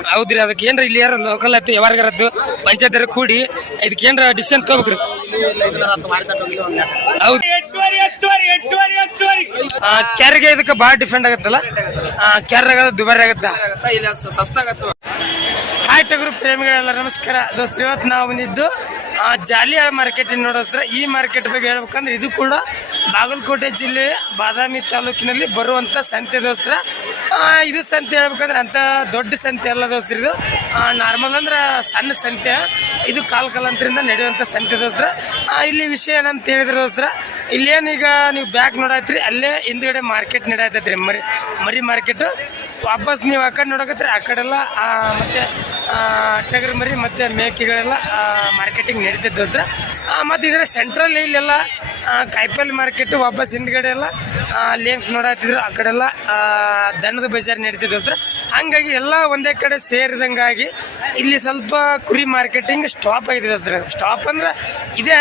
ಹೌದ್ರಿ, ಅದಕ್ಕೆ ಏನ್ರ ಇಲ್ಲಿ ಯಾರು ಲೋಕಲ್ ಆಯ್ತು ಯಾವಾಗರದ್ದು ಪಂಚಾಯತ್ ಕೂಡಿ ಇದಕ್ಕೆ ಏನ್ರ ಡಿಸಿಷನ್ ತಗೋಬೇಕ್ರಿ. ಹೌದು. ಕ್ಯಾರಿಗೆ ಇದಕ್ಕೆ ಭಾಳ ಡಿಫ್ರೆಂಟ್ ಆಗತ್ತಲ್ಲ? ಕ್ಯಾರ್ ಆಗದ ದುಬಾರಿ ಆಗತ್ತ? ಹಾಯ್ ಟಗರು ಪ್ರೇಮಿಗಳೆಲ್ಲ ನಮಸ್ಕಾರ. ದೋಸ್ತ ಇವತ್ತು ನಾವು ಬಂದಿದ್ದು ಆ, ಜಾಲಿಯಾಳ ಮಾರ್ಕೆಟ್ ನೋಡೋಸ್ತ್ರ ಈ ಮಾರ್ಕೆಟ್ ಬಗ್ಗೆ ಹೇಳ್ಬೇಕಂದ್ರೆ ಇದು ಕೂಡ ಬಾಗಲಕೋಟೆ ಜಿಲ್ಲೆ ಬಾದಾಮಿ ತಾಲೂಕಿನಲ್ಲಿ ಬರುವಂಥ ಸಂತೆ ದೋಸ್ತ್ರ. ಇದು ಸಂತೆ ಹೇಳ್ಬೇಕಂದ್ರೆ ಅಂತ ದೊಡ್ಡ ಸಂತೆ ಅಲ್ಲ ದೋಸ್ತ್ರ ಇದು. ನಾರ್ಮಲ್ ಅಂದ್ರೆ ಸಣ್ಣ ಸಂತೆ. ಇದು ಕಾಲ್ ಕಾಲಂತರಿಂದ ನಡೆಯುವಂಥ ಸಂತೆ ದೋಸ್ತ್ರ. ಇಲ್ಲಿ ವಿಷಯ ಏನಂತ ಹೇಳಿದ್ರೆ ದೋಸ್ತ್ರ ಇಲ್ಲೇನೀಗ ನೀವು ಬ್ಯಾಗ್ ನೋಡತ್ರಿ ಅಲ್ಲೇ ಹಿಂದ್ಗಡೆ ಮಾರ್ಕೆಟ್ ನಡೆಯತೈತ್ರಿ. ಮರಿ ಮರಿ ಮಾರ್ಕೆಟ್ ವಾಪಸ್ ನೀವು ಆ ಕಡೆ ನೋಡಕತ್ರಿ ಆ ಕಡೆಲ್ಲ ಮತ್ತು ಟಗರು ಮರಿ, ಮತ್ತು ಮೇಕೆಗಳೆಲ್ಲ ಮಾರ್ಕೆಟಿಂಗ್ ನಡೀತೈತೆ ದೋಸ್ತ್ರ. ಮತ್ತು ಇದರ ಸೆಂಟ್ರಲ್ ಇಲ್ಲೆಲ್ಲ ಕಾಯಿಪಲ್ಲೆ ಮಾರ್ಕೆಟ್ ವಾಪಸ್ ಹಿಂದ್ಗಡೆ ಎಲ್ಲ ಲೇಂಟ್ ನೋಡತ್ತಿದ್ರು ಆ ಕಡೆಲ್ಲ ದನದ ಬಜಾರ್ ನಡೀತೈತೆ ದೋಸ್ತ್ರ. ಹಂಗಾಗಿ ಎಲ್ಲ ಒಂದೇ ಕಡೆ ಸೇರಿದಂಗಾಗಿ ಇಲ್ಲಿ ಸ್ವಲ್ಪ ಕುರಿ ಮಾರ್ಕೆಟಿಂಗ್ ಸ್ಟಾಪ್ ಆಗಿದೆ ಸರ್. ಸ್ಟಾಪ್ ಅಂದ್ರೆ ಇದೆ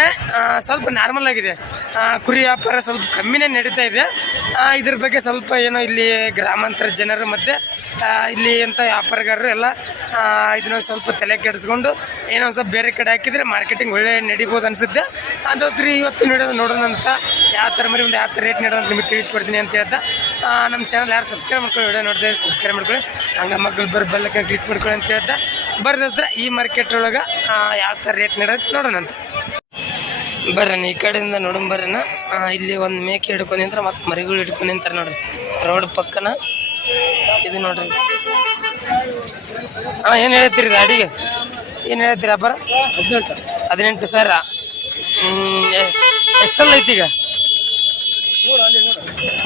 ಸ್ವಲ್ಪ ನಾರ್ಮಲ್ ಆಗಿದೆ. ಕುರಿ ವ್ಯಾಪಾರ ಸ್ವಲ್ಪ ಕಮ್ಮಿನೇ ನಡೀತಾ ಇದೆ. ಇದ್ರ ಬಗ್ಗೆ ಸ್ವಲ್ಪ ಏನೋ ಇಲ್ಲಿ ಗ್ರಾಮಾಂತರ ಜನರು ಮತ್ತು ಇಲ್ಲಿ ಅಂತ ವ್ಯಾಪಾರಗಾರರು ಎಲ್ಲ ಇದನ್ನ ಸ್ವಲ್ಪ ತಲೆ ಕೆಡಿಸ್ಕೊಂಡು ಏನೋ ಸ್ವಲ್ಪ ಬೇರೆ ಕಡೆ ಹಾಕಿದ್ರೆ ಮಾರ್ಕೆಟಿಂಗ್ ಒಳ್ಳೆ ನಡಿಬೋದು ಅನ್ಸುತ್ತೆ. ಅದೋಸ್ತ್ರಿ ಇವತ್ತು ನೋಡೋದು ನೋಡೋಣ ಅಂತ ಯಾವ ಥರ ಮರಿ, ಒಂದು ಯಾವ ಥರ ರೇಟ್ ನೀಡೋದು ನಿಮಗೆ ತಿಳಿಸ್ಕೊಡ್ತೀನಿ ಅಂತ ಹೇಳ್ತಾ ನಮ್ಮ ಚಾನಲ್ ಯಾರು ಸಬ್ಸ್ಕ್ರೈಬ್ ಮಾಡ್ಕೊಳ್ಳಿ ವಿಡಿಯೋ ನೋಡಿದೆ ಸಬ್ಸ್ಕ್ರೈಬ್ ಮಾಡ್ಕೊಳ್ಳಿ. ಹಂಗೆ ಮಕ್ಕಳು ಬರ್ ಕ್ಲಿಕ್ ಮಾಡ್ಕೊಳ್ಳಿ ಅಂತ ಹೇಳ್ತಾ ಬರ್ರಿ ದೋಸ್ತ್ರ ಈ ಮಾರ್ಕೆಟ್ ಒಳಗೆ ಯಾವ ಥರ ರೇಟ್ ನೀಡೋದು ನೋಡೋಣ ಬರ್ರಣ್ಣ ಈ ಕಡೆಯಿಂದ ನೋಡೋಣ ಇಲ್ಲಿ ಒಂದು ಮೇಕೆ ಹಿಡ್ಕೊಂಡು ನಿಂತ್ರ, ಮತ್ತು ಮರಿಗಳು ಹಿಡ್ಕೊಂಡು ನಿಂತಾರೆ ನೋಡ್ರಿ. ರೋಡ್ ಪಕ್ಕನ, ಇದು ನೋಡ್ರಿ. ಹಾಂ ಏನು ಹೇಳ್ತೀರಿ ಅಡಿಗೆ? ಏನು ಹೇಳ್ತೀರಿ ಅಪ್ಪರ ಹದಿನೆಂಟು ಹದಿನೆಂಟು ಸಾವಿರ ಎಷ್ಟೆಲ್ಲ ಐತಿ ಈಗ?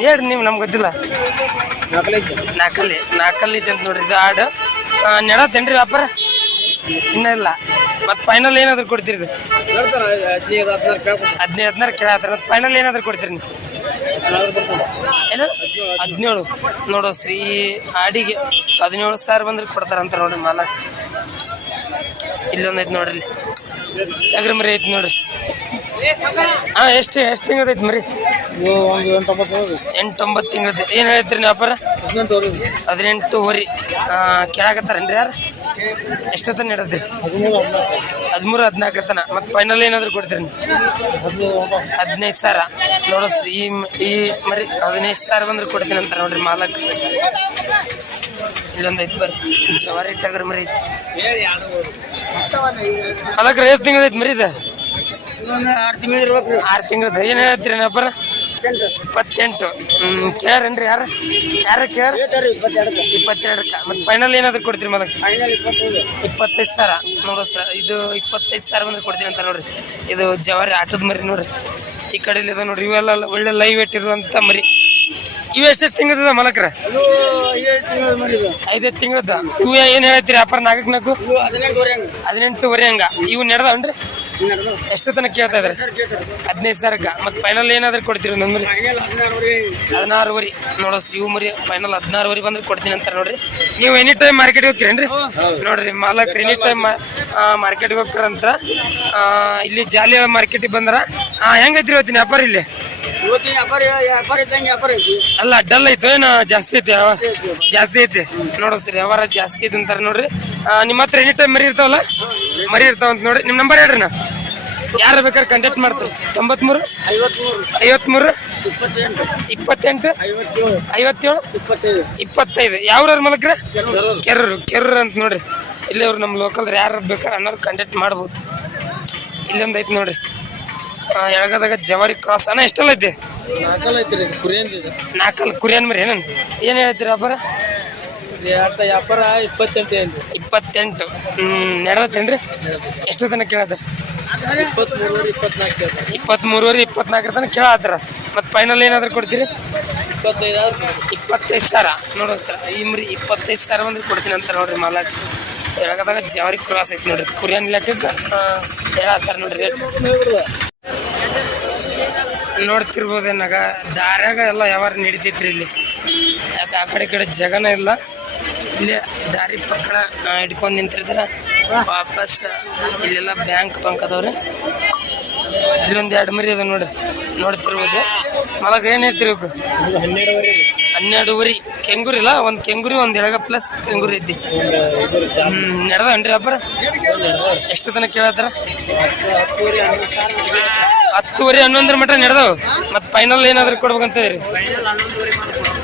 ಹೇಳ್ರಿ ನೀವು ನಮ್ಗೆ ಗೊತ್ತಿಲ್ಲ. ನಾಲ್ಕಲ್ಲಿ ನಾಲ್ಕಲ್ಲಿ ಐತೆ ಅಂತ ನೋಡ್ರಿ, ಇದು ಆಡು. ನೆಡತ್ತೇನ್ರಿ ವ್ಯಾಪಾರ. ಇನ್ನೂ ಇಲ್ಲ. ಮತ್ತೆ ಫೈನಲ್ ಏನಾದ್ರು ಕೊಡ್ತೀರಿ ಇದು? ಹದಿನೈದು ಹದಿನೈದು ಹದಿನಾರು ಕೇಳತ್ತಾರ ಮತ್ತು ಫೈನಲ್ ಏನಾದ್ರು ಕೊಡ್ತೀರಿ ನೀವು? ಹದಿನೇಳು ನೋಡು ಶ್ರೀ ಆಡಿಗೆ ಹದಿನೇಳು ಸಾವಿರ ಬಂದ್ರೆ ಕೊಡ್ತಾರಂತ ನೋಡ್ರಿ ಮಾಲ ಇಲ್ಲೊಂದು ಐತೆ ನೋಡ್ರಿ ಟಗರ್ ಮರಿ ಐತಿ ನೋಡ್ರಿ. ಹಾಂ ಎಷ್ಟು ಎಷ್ಟು ತಿಂಗಳೈತಿ ಮರಿ? ಎಂಟೊಂಬತ್ತು ತಿಂಗಳ ಏನು ಹೇಳ್ತೀರಿ ನೀವು ವ್ಯಾಪಾರ ಹದಿನೆಂಟು ವರಿ. ಕೇಳಾಕತ್ತಾರೇನ್ರಿ ಯಾರು? ಎಷ್ಟೊತ್ತ ನೀಡತ್ರಿ ಹದಿಮೂರು ಹದಿನಾಲ್ಕು. ತನ. ಮತ್ತು ಫೈನಲ್ ಏನಾದ್ರು ಕೊಡ್ತೀರಿ ಹದಿನೈದು ಸಾವಿರ ನೋಡಿಸ್ರಿ ಈ ಈ ಮರಿ ಹದಿನೈದು ಸಾವಿರ ಬಂದ್ರೆ ಕೊಡ್ತೀನಿ ಅಂತ ನೋಡ್ರಿ ಮಾಲಕ್. ಇಲ್ಲೊಂದು ಐತಿ ಬರ್ರಿ. ಜವಾರಿ ಟಗರ್ ಮರಿ ಐತಿ. ಮಾಲಕ್ರ ಎಷ್ಟು ತಿಂಗಳು ಐತಿ ಮರಿ ಇದು? ಆರು ತಿಂಗಳು ಆರು ತಿಂಗಳದ ಏನು ಹೇಳ್ತೀರಿ ನಪ್ಪರ ಇಪ್ಪತ್ತೆಂಟು. ಹ್ಞೂ ಕೇರ್ ಯಾರು? ಯಾರ ಕೇರ್ ಇಪ್ಪತ್ತೆರಡು ಇಪ್ಪತ್ತೆರಡಕ್ಕೆ. ಮತ್ತು ಫೈನಲ್ ಏನಾದ್ರು ಕೊಡ್ತೀರಿ ಮಾಲಕ್ ಫೈನಲ್ ಇಪ್ಪತ್ತೈದು. ಸಾವಿರ. ನೋಡು ಸರ್ ಇದು ಇಪ್ಪತ್ತೈದು ಸಾವಿರ ಬಂದ್ರೆ ಕೊಡ್ತೀನಿ ಅಂತ ನೋಡ್ರಿ. ಇದು ಜವಾರಿ ಆಟದ ಮರಿ ನೋಡ್ರಿ. ಈ ಕಡೆ ಇದೆ ನೋಡ್ರಿ ಇವೆಲ್ಲ ಒಳ್ಳೆ ಲೈವ್ ವೇಟ್ ಇರುವಂತ ಮರಿ. ಇವು ಎಷ್ಟೆಷ್ಟು ತಿಂಗಳದ ಮಲಕ್ರ? ಐದೈದು ತಿಂಗಳದ ಇವು ಏನು ಹೇಳ್ತೀರಿ ಅಪ್ಪರ ನಾಲ್ಕು ನಾಲ್ಕು? ಹದಿನೆಂಟು ಹದಿನೆಂಟುವರೆ ಹಂಗೆ. ಇವು ನಡೆದವನ್ರಿ? ನಡೆದು ಎಷ್ಟು ತನಕ ಕೇಳ್ತಾ ಇದ್ರೆ ಹದಿನೈದು ಸಾವಿರಕ್ಕೆ? ಮತ್ತು ಫೈನಲ್ ಏನಾದ್ರು ಕೊಡ್ತೀರಿ ನಮ್ಮಲ್ಲಿ ಮರಿ ವರಿ ನೋಡೋ ಇವು ಮರಿ ಫೈನಲ್ ಹದಿನಾರುವರೆ ಬಂದ್ರೆ ಕೊಡ್ತೀನಿ ಅಂತ ನೋಡ್ರಿ. ನೀವು ಎನಿ ಟೈಮ್ ಮಾರ್ಕೆಟ್ಗೆ ಹೋಗ್ತೀರೇನ್ರಿ? ನೋಡ್ರಿ ಮಾಲಕ್ ಎನಿ ಟೈಮ್ ಮಾರ್ಕೆಟ್ಗೆ ಹೋಗ್ತಾರಂತ ಆ, ಇಲ್ಲಿ ಜಾಲಿ ಮಾರ್ಕೆಟಿಗೆ ಬಂದ್ರ ಆ, ಹೆಂಗೈತ್ರಿ ಇವತ್ತಿನ ವ್ಯಾಪಾರ ಇಲ್ಲಿ? ಇವತ್ತಿನ ವ್ಯಾಪಾರ ವ್ಯಾಪಾರ ಇದ್ದಂಗೆ ವ್ಯಾಪಾರ ಐತಿ. ಅಲ್ಲ ಡಲ್ ಐತೋ ಏನೋ ಜಾಸ್ತಿ ಐತಿ ಜಾಸ್ತಿ ಐತಿ ನೋಡಿಸ್ತೀರಿ ವ್ಯವಹಾರ ಜಾಸ್ತಿ ಐತಿ ಅಂತಾರೆ ನೋಡ್ರಿ. ನಿಮ್ಮ ಹತ್ರ ಎನಿ ಟೈಮ್ ಮರಿ ಇರ್ತಾವಲ್ಲ? ಮರಿ ಇರ್ತಾವ ಅಂತ ನೋಡ್ರಿ. ನಿಮ್ಮ ನಂಬರ್ ಹೇಳ್ರಿ ನಾ. ಯಾರು ಬೇಕಾದ್ರೆ ಕಾಂಟ್ಯಾಕ್ಟ್ ಮಾಡ್ತೀವಿ. ತೊಂಬತ್ಮೂರು ಐವತ್ಮೂರು ಇಪ್ಪತ್ತೆಂಟು ಐವತ್ತೇಳು ಇಪ್ಪತ್ತೈದು. ಯಾವ್ರವ್ರ ಮಲಕ್ರ. ಕೆರ್ರು ಕೆರ್ರು ಅಂತ ನೋಡ್ರಿ. ಇಲ್ಲಿ ಅವ್ರು ನಮ್ಮ ಲೋಕಲ್ ಯಾರು ಬೇಕಾದ್ರೆ ಅನ್ನೋರು ಕಾಂಟ್ಯಾಕ್ಟ್ ಮಾಡ್ಬೋದು. ಇಲ್ಲೊಂದು ಐತೆ ನೋಡ್ರಿ. ಎಳಗದಾಗ ಜವಾರಿ ಕ್ರಾಸ್ ಅಣ್ಣ ಎಷ್ಟೆಲ್ಲ ಐತಿ? ನಾಲ್ಕಲ್ಲ ಐತಿ ಕುರಿಯನ್ ಕುರಿಯಂದಿದೆ ನಾಲ್ಕಲ್ಲಿ ಕುರಿಯನ್ ಮರಿ ಏನನ್ ಏನು ಹೇಳ್ತೀರಿ ಎರಡು ವ್ಯಾಪಾರ ಇಪ್ಪತ್ತೆಂಟು ಇಪ್ಪತ್ತೆಂಟು. ಹ್ಮ್ ನಡೆದತ್ತೇನ್ರಿ? ಎಷ್ಟು ತನಕ ಕೇಳತ್ತೆ ಇಪ್ಪತ್ತ್ಮೂರುವರೆ ಇಪ್ಪತ್ನಾಲ್ಕರ ತನಕ ಕೇಳತ್ತಾರ ಮತ್ತೆ ಫೈನಲ್ ಏನಾದ್ರು ಕೊಡ್ತೀರಿ? ಇಪ್ಪತ್ತೈದು ಸಾವಿರ ನೋಡೋದು ಸರ್. ಈ ಮರಿ ಇಪ್ಪತ್ತೈದು ಸಾವಿರ ಬಂದ್ರೆ ಕೊಡ್ತೀನಿ ಅಂತ ನೋಡ್ರಿ ಮಾಲಾಕ್. ಎಳಗದಾಗ ಜವಾರಿ ಕ್ರಾಸ್ ಐತಿ ನೋಡ್ರಿ ಕುರಿಯನ್ ಲೆಕ್ಕಕ್ಕೆ ಹೇಳತ್ತಾರ ನೋಡ್ರಿ ರೇಟ್ ನೋಡ್ತಿರ್ಬೋದು ಏನಾಗ ದಾರ್ಯಾಗ ಎಲ್ಲ ಯಾವಾರ ನಡೀತೈತ್ರಿ ಇಲ್ಲಿ. ಯಾಕೆ ಆ ಕಡೆ ಕಡೆ ಜಗನ ಇಲ್ಲ. ಇಲ್ಲಿ ದಾರಿ ಪಕ್ಕಡ ಹಿಡ್ಕೊಂಡು ನಿಂತಿರ್ತಾರ. ವಾಪಸ್ ಇಲ್ಲೆಲ್ಲ ಬ್ಯಾಂಕ್ ಬಂಕ್ ಅದಾವ್ರಿ. ಇಲ್ಲೊಂದು ಎರಡು ಮರಿ ಅದ ನೋಡಿ, ನೋಡ್ತಿರ್ಬೋದು. ಮಲಗ ಏನೈತಿ ಹೇಳ್ತಿರ್ಬೇಕು ಹನ್ನೆರಡುವರೆ. ಕೆಂಗುರಿ ಇಲ್ಲ ಒಂದು ಕೆಂಗುರಿ, ಒಂದು ಎಳಗ ಪ್ಲಸ್ ಕೆಂಗುರಿ ಐತಿ. ಒಂದು ನಡೆದ ಅನ್ರಿ ಅಪ್ಪರ? ಎಷ್ಟು ತನಕ ಕೇಳತ್ತಾರ? ಹತ್ತುವರೆ ಹನ್ನೊಂದರ ಮಟ್ಟ ನಡೆದವು. ಮತ್ತು ಫೈನಲ್ ಏನಾದ್ರು ಕೊಡ್ಬೇಕಂತ ರೀ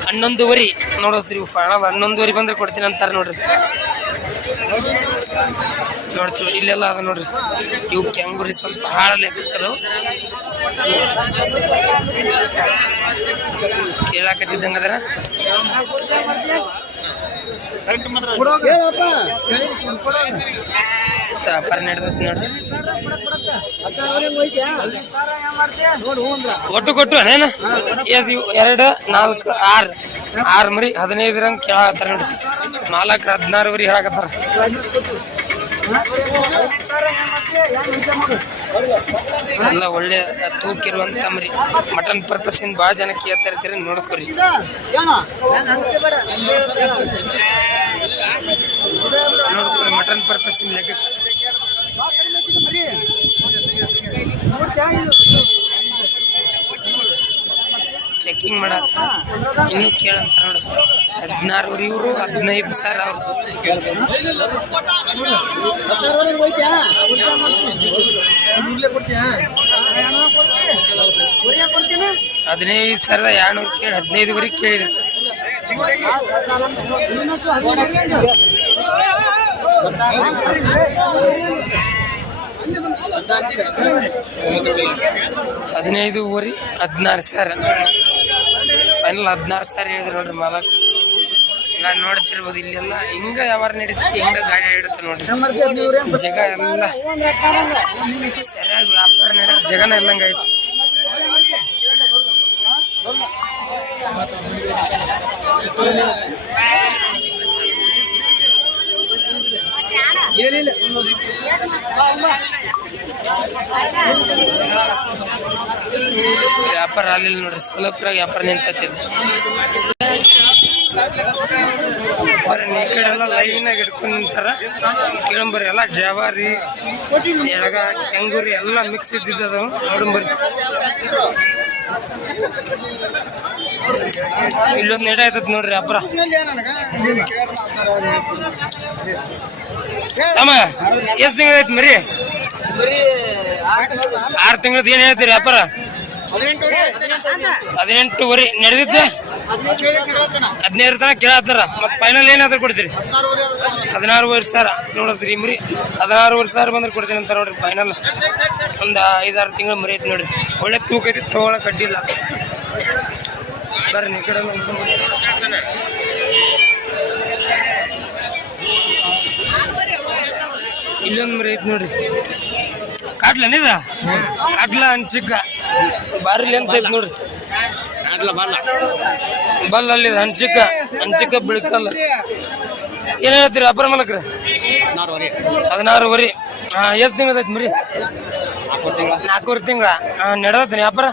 ಹನ್ನೊಂದುವರೆ ನೋಡೋಸ್ರಿ ಫೈನಲ್ ಹನ್ನೊಂದುವರೆ ಬಂದ್ರೆ ಕೊಡ್ತೀನಿ ಅಂತಾರೆ ನೋಡ್ರಿ. ನೋಡ್ತೀವಿ ಇಲ್ಲೆಲ್ಲ ಅದ ನೋಡ್ರಿ. ಇವು ಕೆಂಗುರಿ ಸ್ವಲ್ಪ ಹಾಳ ಲೆಕ್ಕಕ್ಕದು. ಕೇಳಾಕತ್ತಿದ್ದಂಗ ಅದರ. ನೋಡ್ರಿ. ಒಟ್ಟು ಕೊಟ್ಟು ಅನೇನ ಎಸ್ ಎರಡು, ನಾಲ್ಕು, ಆರು. ಆರು ಮರಿ ಹದಿನೈದರಂಗೆ ಕೇಳತ್ತಾರ ನೋಡಿ. ನಾಲ್ಕು, ಹದಿನಾರು ಮರಿ ಹೇಳಕತ್ತಾರ ಎಲ್ಲ ಒಳ್ಳೆ ತೂಕಿರುವಂತ ಮರಿ. ಮಟನ್ ಪರ್ಪಸ್ ಇಂದ ಭಾಳ ಜನ ಕೇಳ್ತಾ ಇರ್ತೀರಿ, ನೋಡ್ಕೊರಿ. ನೋಡ್ಕೊರಿ, ಮಟನ್ ಪರ್ಪಸ್ ಇಂದ ಲೆಕ್ಕ ಚೆಕಿಂಗ್ ಮಾಡತ್ತ ಇನ್ನು ಕೇಳಂತ ನೋಡು. ಹದಿನಾರು ಇವರು, ಹದಿನೈದು ಸಾವಿರ ಅವ್ರು. ಹದಿನೈದು ಸಾವಿರದ ಎರಡ್ನೂರು ಕೇಳಿ ಹದಿನೈದುವರೆಗೆ ಕೇಳಿದ್ರು ಹದಿನೈದುವರೆ, ಹದಿನಾರು ಸಾವಿರ ಫೈನಲ್ ಹದಿನಾರು ಸಾವಿರ ಹೇಳಿದ್ರು ನೋಡ್ರಿ ಮಾಲಕ್. ನಾನು ನೋಡ್ತಿರ್ಬೋದು ಇಲ್ಲೆಲ್ಲ. ಹಿಂಗ ವ್ಯವಹಾರ ನಡೀತೈತಿ, ಹಿಂಗ ಗಾಡಿ ಹಿಡುತ್ತೆ ನೋಡ್ರಿ. ಜಗ ಎಲ್ಲ ಸರಿಯಾಗಿ ವ್ಯಾಪಾರ ನಡೆ ಜಗನ ಇಲ್ಲಂಗ ಐತಿ ವ್ಯಾಪಾರ ಆಗಲಿಲ್ಲ ನೋಡ್ರಿ. ಸೌಲಭ್ಯರಾಗ ವ್ಯಾಪಾರ ನಿಂತೈತಿ. ಬರ್ರಿ ಈ ಕಡೆ ಎಲ್ಲ ಲೈನಾಗ ಹಿಡ್ಕೊಂಡು ನಿಂತಾರ. ಕೇಳಂಬರಿ ಎಲ್ಲ ಜವಾರಿ, ಎಳಗ, ಕೆಂಗೂರಿ ಎಲ್ಲ ಮಿಕ್ಸ್ ಇದ್ದಿದ್ದು ನೋಡಂಬರಿ ಇಲ್ಲೊಂದು ನೆಡ ಆಯ್ತದ ನೋಡ್ರಿ ವ್ಯಾಪಾರ. ತಮ್ಮ ಎಷ್ಟು ತಿಂಗಳ ಐತಿ ಮರಿ? ಆರು ತಿಂಗಳದ ಏನ್ ಹೇಳ್ತೀರಿ ವ್ಯಾಪಾರ ಹದಿನೆಂಟುವರೆ ನಡೆದಿದ್ದ? ಹದಿನೈದು ತನಕ ಕೇಳತ್ತಾರ. ಮತ್ತೆ ಫೈನಲ್ ಏನಾದ್ರು ಕೊಡ್ತೀರಿ? ಹದಿನಾರುವರೆ ಸಾವಿರ. ನೋಡಸ್ರಿ ಮರಿ ಹದಿನಾರುವರೆ ಸಾವಿರ ಬಂದ್ರೆ ಕೊಡ್ತೀನಿ ಅಂತ ನೋಡ್ರಿ ಫೈನಲ್ ಒಂದು ಐದಾರು ತಿಂಗಳು ಮರಿ ಐತಿ ನೋಡ್ರಿ. ಒಳ್ಳೆ ತೂಕ ಐತಿ ತಗೊಳಕ್ ಅಡ್ಡಿಲ್ಲ ಬರ್ರಿ ಈ ಕಡೆ ಇಲ್ಲೊಂದು ಮರಿ ಐತಿ ನೋಡ್ರಿ. ಕಾಟ್ಲನಿದ ಕಾಟ್ಲ ಹಂಚಿಕ್ಕ ಬಾರಿ ಲೆಂತ್ ಐತಿ ನೋಡ್ರಿ. ಬಲ್ಲ ಅಲ್ಲಿ ಹಂಚಿಕ್ಕ ಹಂಚಿಕ್ಕ ಬಿಳ್ಕಲ್ಲ. ಏನ್ ಹೇಳ್ತೀರಿ, ಅಪರ ಮಲಕ್ರ? ಹದಿನಾರುವರೆ. ಹಾ, ಎಷ್ಟು ತಿಂಗಳ ಐತಿ ಮರಿ? ನಾಲ್ಕೂವರೆ ತಿಂಗಳ? ನಡೆದತ್ತೀನಿ ವ್ಯಾಪಾರ?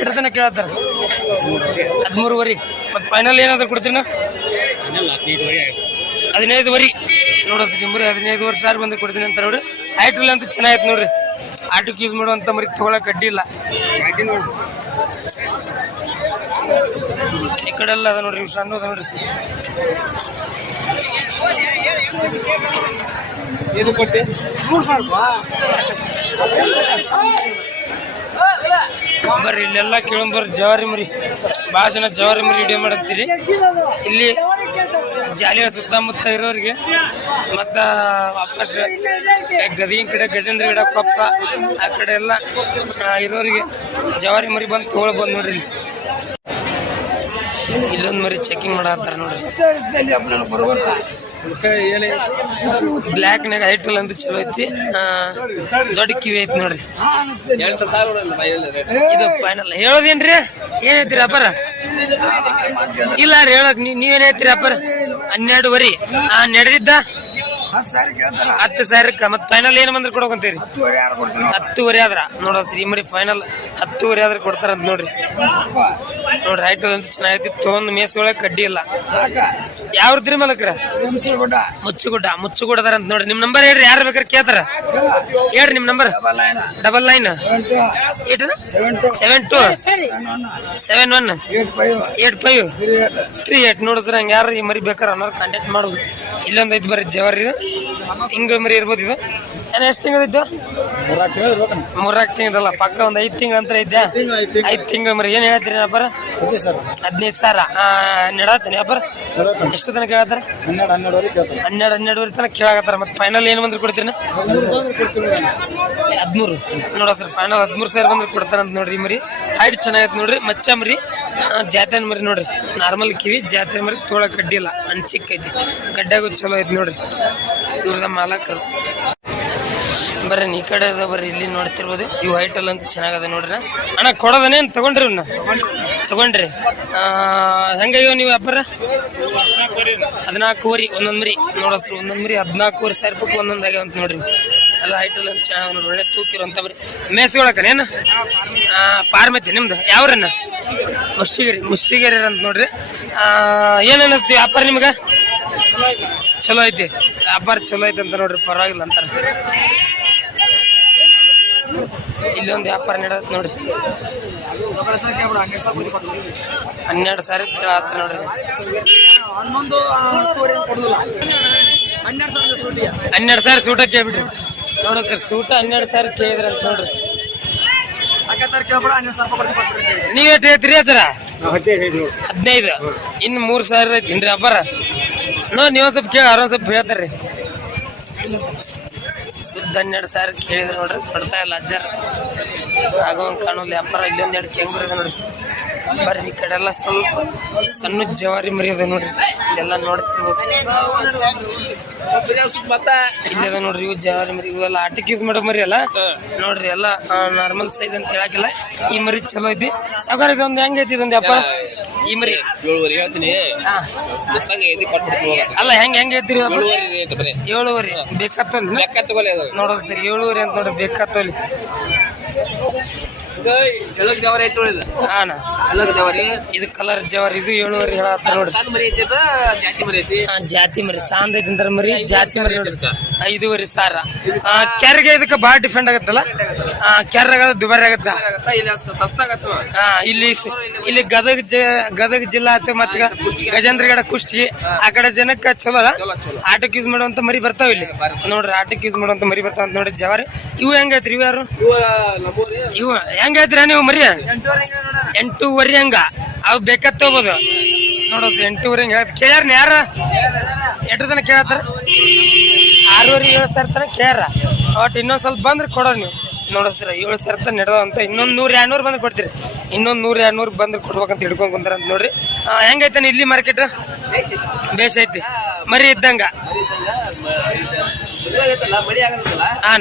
ಇಡತನ ಕೇಳತ್ತಾರ ಹದಿಮೂರುವರೆ. ಮತ್ತೆ ಫೈನಲ್ ಏನಾದ್ರು ಕೊಡ್ತೀನಿ ಹದಿನೈದುವರೆ ನೋಡೋದು ಹದಿನೈದು ವರ್ಷ ಆರು ಬಂದ್ರೆ ಕೊಡ್ತೀನಿ ಅಂತ ನೋಡ್ರಿ ಇಲ್ಲ ಅಂತ ಚೆನ್ನಾಗೈತೆ ನೋಡ್ರಿ. ಆಟಕ್ಕೆ ಯೂಸ್ ಮಾಡುವಂತ ಮರಿ ತಗೊಳಕ್ ಅಡ್ಡಿ ಇಲ್ಲ. ಈ ಕಡೆ ಎಲ್ಲ ಅದ ನೋಡ್ರಿ, ಇವ್ ಸಣ್ಣ ನೋಡ್ರಿ. ಇದು ಕೊಟ್ಟೆ? ಬರ್ರಿ, ಇಲ್ಲೆಲ್ಲ ಕೇಳಂಬರ್ರಿ ಜವಾರಿ ಮರಿ. ಭಾಳ ಜನ ಜವಾರಿ ಮರಿ ವಿಡಿಯೋ ಮಾಡಂತೀರಿ ಇಲ್ಲಿ ಜಾಲಿಯ ಸುತ್ತಮುತ್ತ ಇರೋರಿಗೆ ಮತ್ತ ವಾಪಸ್ ಗದಿಗಿನ ಕಡೆ ಗಜೇಂದ್ರ ಗಿಡ ಕೊಪ್ಪ, ಆ ಕಡೆ ಎಲ್ಲ ಇರೋರಿಗೆ ಜವಾರಿ ಮರಿ ಬಂದು ತಗೊಳ್ಬೋದು ನೋಡ್ರಿ ಇಲ್ಲಿ. ಇಲ್ಲೊಂದು ಮರಿ ಚೆಕಿಂಗ್ ಮಾಡತ್ತಾರ ನೋಡ್ರಿ. ಏನೇ ಬ್ಲ್ಯಾಕ್ನಾಗ ಐಟಲ್ ಅಂತ ಚಲೋ ಐತಿ. ದೊಡ್ಡ ಕಿವಿ ಐತಿ ನೋಡ್ರಿ. ಇದು ಫೈನಲ್ ಹೇಳೋದೇನ್ರಿ? ಏನ್ ಹೇಳ್ತೀರಿ ಅಪ್ಪರ ಇಲ್ಲ ರೀ ಹೇಳಕ್ ನೀ- ನೀವೇನ್ ಹೇಳ್ತೀರಿ ಅಪ್ಪರ ಹನ್ನೆರಡುವರಿ. ಆ ನಡೆದಿದ್ದ ಹತ್ತು ಸಾವಿರಕ್ಕ ಮತ್ ಫೈನಲ್ ಏನು ಬಂದ್ರೆ ಕೊಡೋಕಂತೀರಿ ಹತ್ತುವರೆ ಆದ್ರ ನೋಡ ಶ್ರೀಮರಿ ಫೈನಲ್ ಹತ್ತುವರೆ ಆದ್ರೆ ಕೊಡ್ತಾರಂತ ನೋಡ್ರಿ. ನೋಡ್ರಿ ರೈಟ್ ಅಂತ ಚೆನ್ನಾಗೈತಿ. ತೊಗೊಂಡ್ ಮೇಸ್ ಒಳಗೆ ಕಡ್ಡಿ ಇಲ್ಲ. ಯಾವ ಮಲಕ್ರ? ಮುಚ್ಚುಗುಡ್ಡ ಮುಚ್ಚುಗುಡ್ಡ ಅದಾರ ಅಂತ ನೋಡ್ರಿ. ನಿಮ್ ನಂಬರ್ ಹೇಳ್ರಿ ಯಾರು ಬೇಕಾದ್ರೆ ಕೇಳ್ತಾರ? ಹೇಳ್ರಿ ನಿಮ್ಮ number double nine eight seven two seven one eight five three eight ನೋಡಿದ್ರೆ ಹಂಗೆ ಯಾರು ಈ ಮರಿ ಬೇಕಾರೆ ಅನ್ನೋರು ಕಾಂಟ್ಯಾಕ್ಟ್ ಮಾಡೋದು. ಇಲ್ಲೊಂದು ಐದು ಬರೀ ಜವಾರಿ ಇದು. ತಿಂಗಳ ಮರಿ ಇರ್ಬೋದು ಇದು. ಏನು ಎಷ್ಟು ತಿಂಗಳಿದ್ದು? ಮೂರಾಕ್ ತಿಂಗಳಲ್ಲ ಪಕ್ಕ ಒಂದು ಐದು ತಿಂಗಳು ಅಂತ ಐತೆ ಐದು ತಿಂಗಳು ಮರಿ ಏನು ಹೇಳ್ತೀರಿ ವ್ಯಾಪಾರ ಹದಿನೈದು ಸಾವಿರ ನೆಡತ್ತೀನಿ ವ್ಯಾಪಾರ ಎಷ್ಟು ತನಕ ಹೇಳ್ತಾರೆ? ಹನ್ನೆರಡು ಹನ್ನೆರಡುವರೆ ತನಕ ಕೇಳಾಕತ್ತಾರ ಮತ್ತೆ ಫೈನಲ್ ಏನು ಬಂದ್ರೆ ಕೊಡ್ತೀನಿ ಹದಿಮೂರು. ನೋಡ ಸರ್ ಫೈನಲ್ ಹದಿಮೂರು ಸಾವಿರ ಬಂದ್ರೆ ಕೊಡ್ತಾರಂತ ನೋಡ್ರಿ ಮರಿ. ಹೈಟ್ ಚೆನ್ನಾಗೈತೆ ನೋಡ್ರಿ ಮಚ್ಚ ಮರಿ ಆ, ಜಾತ್ರೆ ಮರಿ ನೋಡ್ರಿ. ನಾರ್ಮಲ್ ಕಿವಿ ಜಾತ್ರೆ ಮರಿ ತೋಳ ಕಡ್ಡಿ ಇಲ್ಲ. ಅನ್ ಚಿಕ್ಕ ಐತಿ ಗಡ್ಡಾಗೂ ಚಲೋ ಐತಿ ನೋಡ್ರಿ. ಇವ್ರದ ಮಾಲಕರು. ಬರ್ರಿ ಈ ಕಡೆ ಅದ ಬರ್ರಿ, ಇಲ್ಲಿ ನೋಡ್ತಿರ್ಬೋದು. ಇವು ಹೈಟಲ್ ಅಂತ ಚೆನ್ನಾಗದ ನೋಡ್ರಿ ಅಣ್ಣ, ಕೊಡೋದನೇನು ತಗೊಂಡ್ರಿ ಇವ್ನ? ತಗೊಂಡ್ರಿ. ಹೆಂಗಾಗ್ಯಾವ ನೀವು ವ್ಯಾಪಾರ ಹದಿನಾಲ್ಕೂವರೆ ಒಂದೊಂದು ಮರಿ ನೋಡಸ್ರು ಒಂದೊಂದು ಮರಿ ಹದಿನಾಲ್ಕೂವರೆ ಸಾವಿರ ರೂಪಾಯಿ ಒಂದೊಂದು ಆಗ್ಯಾವ ಅಂತ ನೋಡ್ರಿ. ಎಲ್ಲ ಹೈಟಲ್ ಅಂತ ಚೆನ್ನಾಗಿ ನೋಡಿ ಒಳ್ಳೆ ತೂಕಿರುವಂತ ಬರ್ರಿ. ಮೇಸ್ಕೊಳಕನೇನು ಪಾರ್ಮತಿ ನಿಮ್ದು? ಯಾವ್ರನ್ನ? ಮುಷ್ಟಿಗಿರಿ ಮುಷ್ಟಿಗಿರಿ ಅಂತ ನೋಡ್ರಿ. ಏನ್ ಅನ್ನಿಸ್ತಿ ವ್ಯಾಪಾರ ನಿಮ್ಗೆ? ಚಲೋ ಐತಿ. ವ್ಯಾಪಾರ ಚಲೋ ಐತಿ ಅಂತ ನೋಡ್ರಿ, ಪರವಾಗಿಲ್ಲ ಅಂತಾರ. ಇಲ್ಲೊಂದು ವ್ಯಾಪಾರ ನಡೆಯುತ್ತೆ ನೋಡ್ರಿ. ಹನ್ನೆರಡು ಸಾವಿರ ಕೇಳತ್ತ ನೋಡ್ರಿ. ಹನ್ನೆರಡು ಸಾವಿರ ಸೂಟ ಕೇಳ್ಬಿಡ್ರಿ. ನೋಡ್ರಿ ಸರ್, ಸೂಟ ಹನ್ನೆರಡು ಸಾವಿರ ಕೇಳಿದ್ರೆ ಅಂತ ನೋಡ್ರಿ. ನೀವ್ ಎಷ್ಟು ಹೇಳ್ತೀರಿ ಸರ? ಹದಿನೈದು. ಇನ್ ಹದಿನೈದು ಇನ್ನು ಮೂರು ಸಾವಿರ ಐತಿನ್ರಿ ವ್ಯಾಪಾರ? ನೋಡಿ ನೀವು ಸ್ವಲ್ಪ ಕೇಳಿ, ಅವ್ರ ಸ್ವಲ್ಪ ಹೇಳ್ತಾರ್ರಿ. ಸುದ್ದ ಹನ್ನೆರಡು ಸಾವಿರ ಕೇಳಿದ್ರೆ ನೋಡ್ರಿ ಕೊಡ್ತಾ ಇಲ್ಲ ಅಜ್ಜರ್. ಆಗೋಂಗ್ ಕಾಣೋಲ್ಲ ಇಲ್ಲೊಂದು ಎರಡು ಕೆಂಗ್ರ ನೋಡ್ರಿ. ಬರ್ರಿ ಈ ಕಡೆ ಎಲ್ಲ ಸ್ವಲ್ಪ ಸಣ್ಣ ಜವಾರಿ ಮರಿ ಅದ ನೋಡ್ರಿ. ಇಲ್ಲೆಲ್ಲ ನೋಡ್ತಿರ್ಬೋದು ಮತ್ತ ಇಲ್ಲದ ನೋಡ್ರಿ ಇವು ಜವಾರಿ ಮರಿ ಇವೆಲ್ಲ ಆಟಕ್ಕೆ ಯೂಸ್ ಮಾಡೋ ಮರಿ ಅಲ್ಲ. ನೋಡ್ರಿ ಎಲ್ಲ ನಾರ್ಮಲ್ ಸೈಜ್ ಅಂತ ಹೇಳಕಿಲ್ಲ ಈ ಮರಿ ಚಲೋ ಐತಿ. ಸಾಕಾರ ಇದೊಂದು ಹೆಂಗ್ ಐತಿ ಇದೊಂದು ಅಪ್ಪ ಈ ಮರಿ. ಏಳುವರೆ ಹೇಳ್ತೀನಿ. ಅಲ್ಲ ಹೆಂಗ್ ಹೆಂಗ್ ಐತಿ ಏಳುವರಿ ಅದು. ನೋಡೋಸ್ತೀರಿ ಏಳುವರೆ ಅಂತ ನೋಡ್ರಿ ಬೇಕಾತಲ್ಲಿ ಎಳಕ್ ಜವಾರಿ ಐತಿ ಹಾನ ಎಳಕ್ ಜವರಿ ಕಲರ್ ಜವರ್ ಇದು ಏಳುವರಿ ಹೇಳತ್ತ ನೋಡ್ರಿ ಸಣ್ಣ ಮರಿ ಐತಿ ಅದ ಜಾತಿ ಮರಿ ಐತಿ? ಜಾತಿ ಮರಿ ಸಾಂದ್ ಮರಿ ಜಾತಿ ಮರಿ ನೋಡ್ರಿ ಐದೂವರೆ ಸಾವಿರ ಆ, ಕೆರೆಗೆ ಇದಕ್ಕೆ ಭಾಳ ಡಿಫೆಂಡ್ ಆಗತ್ತಲ್ಲ? ಆ, ದುಬಾರಿ ಆಗತ್ತ? ಆಗತ್ತ, ಇಲ್ಲಿ ಸ- ಸಸ್ತ ಆಗತ್ತ? ಹಾ ಇಲ್ಲಿ ಸ- ಇಲ್ಲಿ ಗದಗ ಜ ಗದಗ ಜಿಲ್ಲಾ ಆತ ಮತ್ತ ಗಜೇಂದ್ರಗಡ ಕುಷ್ಟಿ. ಆ ಕಡೆ ಜನಕ್ಕೆ ಚಲೋ ಅಲ್ಲ? ಆಟಕ್ಕೆ ಯೂಸ್ ಮಾಡುವಂತ ಮರಿ ಬರ್ತಾವ ಇಲ್ಲಿ. ನೋಡ್ರಿ ಆಟಕ್ಕೆ ಯೂಸ್ ಮಾಡುವಂತ ಮರಿ ಬರ್ತಾವ ಅಂತ ನೋಡ್ರಿ ಜವಾರಿ. ಇವು ಹೆಂಗೈತ್ರಿ ಇವ್ಯಾರು ಇವ ಇವು ಹೆಂಗೈತ್ರಿ ನೀವು ಮರಿ? ಎಂಟೂವರೆ ಹಂಗ? ಅವು ಬೇಕಾದ್ ತಗೋಬೋದು. ನೋಡೋದು ಎಂಟೂವರೆ ಹಂಗ ಕೇಳ್ಯಾರ ಯಾರ? ಎಷ್ಟು ತನಕ ಕೇಳತ್ತಾರ. ಆರೂವರೆ ಏಳು ಸಾವಿರ ತನಕ ಕೇಳ್ಯಾರ ಒಟ್ಟು ಇನ್ನೊಂದು ಸ್ವಲ್ಪ ಬಂದ್ರೆ ಕೊಡೋರು ನೀವು. ನೋಡೋಸ್ರ ಏಳು ಸಾವಿರ ತನಕ ನಡೆದಂತ ಇನ್ನೊಂದು ನೂರು ಎರಡು ನೂರು ಬಂದ್ರೆ ಕೊಡ್ತೀರಿ. ಇನ್ನೊಂದು ನೂರು ಎರಡು ನೂರು ಬಂದ್ರೆ ಕೊಡ್ಬೇಕಂತ ಹಿಡ್ಕೊಂಡ್ ಕುಂತಾರ ಅಂತ ನೋಡ್ರಿ ಹೆಂಗೈತಾನೆ ಹೆಂಗೈತೆ ಇಲ್ಲಿ ಮಾರ್ಕೆಟ್ ಬೇಸ್ ಐತಿ. ಮರಿ ಇದ್ದಂಗ. ಹಾ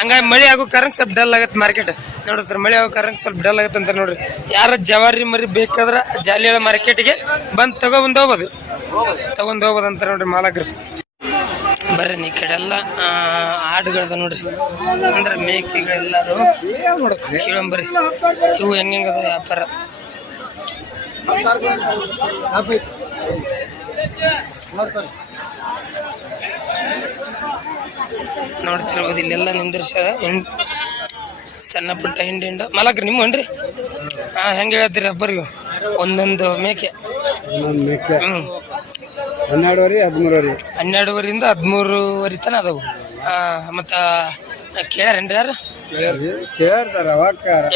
ಹಂಗಾಗಿ ಮಳೆ ಆಗೋ ಕಾರಣ ಸ್ವಲ್ಪ ಡಲ್ ಆಗತ್ತೆ ಮಾರ್ಕೆಟ್ ನೋಡ್ರಿ ಸರ್ ಮಳೆ ಆಗೋ ಕಾರಣ ಸ್ವಲ್ಪ ಡಲ್ ಆಗತ್ತೆ ಅಂತ ನೋಡ್ರಿ. ಯಾರ ಜವಾರಿ ಮರಿ ಬೇಕಾದ್ರೆ ಜಾಲಿಯಾಳ ಮಾರ್ಕೆಟ್ಗೆ ಬಂದು ತಗೊಬಂದು ಹೋಗ್ಬೋದು. ತಗೊಂಡು ಹೋಗ್ಬೋದು ಅಂತ ನೋಡ್ರಿ ಮಾಲಕರು. ಬರ್ರಿ ನೀ ಕಡೆ ಎಲ್ಲ ಆಡುಗಳದ ನೋಡ್ರಿ. ಅಂದ್ರೆ ಮೇಕೆಗಳೆಲ್ಲ ಅದಾವು ಕೇಳಂಬರ್ರಿ. ಇವು ಹೆಂಗದ ವ್ಯಾಪಾರ? ನೋಡ್ತಿರ್ಬೋದು ಇಲ್ಲೆಲ್ಲ ನಿಂದಿರ್ಸ್ಯಾರ. ಹೆಣ್ ಸಣ್ಣ ಪುಟ್ಟ ಹಿಂಡಿ ಹಿಂಡು. ಮಲಕ್ರಿ ನಿಮ್ಮ ಹಣ್ರಿ ಹಾ ಹೆಂಗೆ ಹೇಳ್ತೀರಿ ಹಬ್ಬರಿಗೂ ಒಂದೊಂದು ಮೇಕೆ. ಮೇಕೆ. ಹ್ಞೂ ಹನ್ನೆರಡುವರೆ ಹದಿಮೂರುವರೆ. ಹನ್ನೆರಡುವರೆಯಿಂದ ಹದಿಮೂರುವರೆ ತನ ಅದಾವು. ಮತ್ತ ಕೇಳ್ಯಾರೇನ್ರಿ ಯಾರು? ಕೇಳ್ತಾರ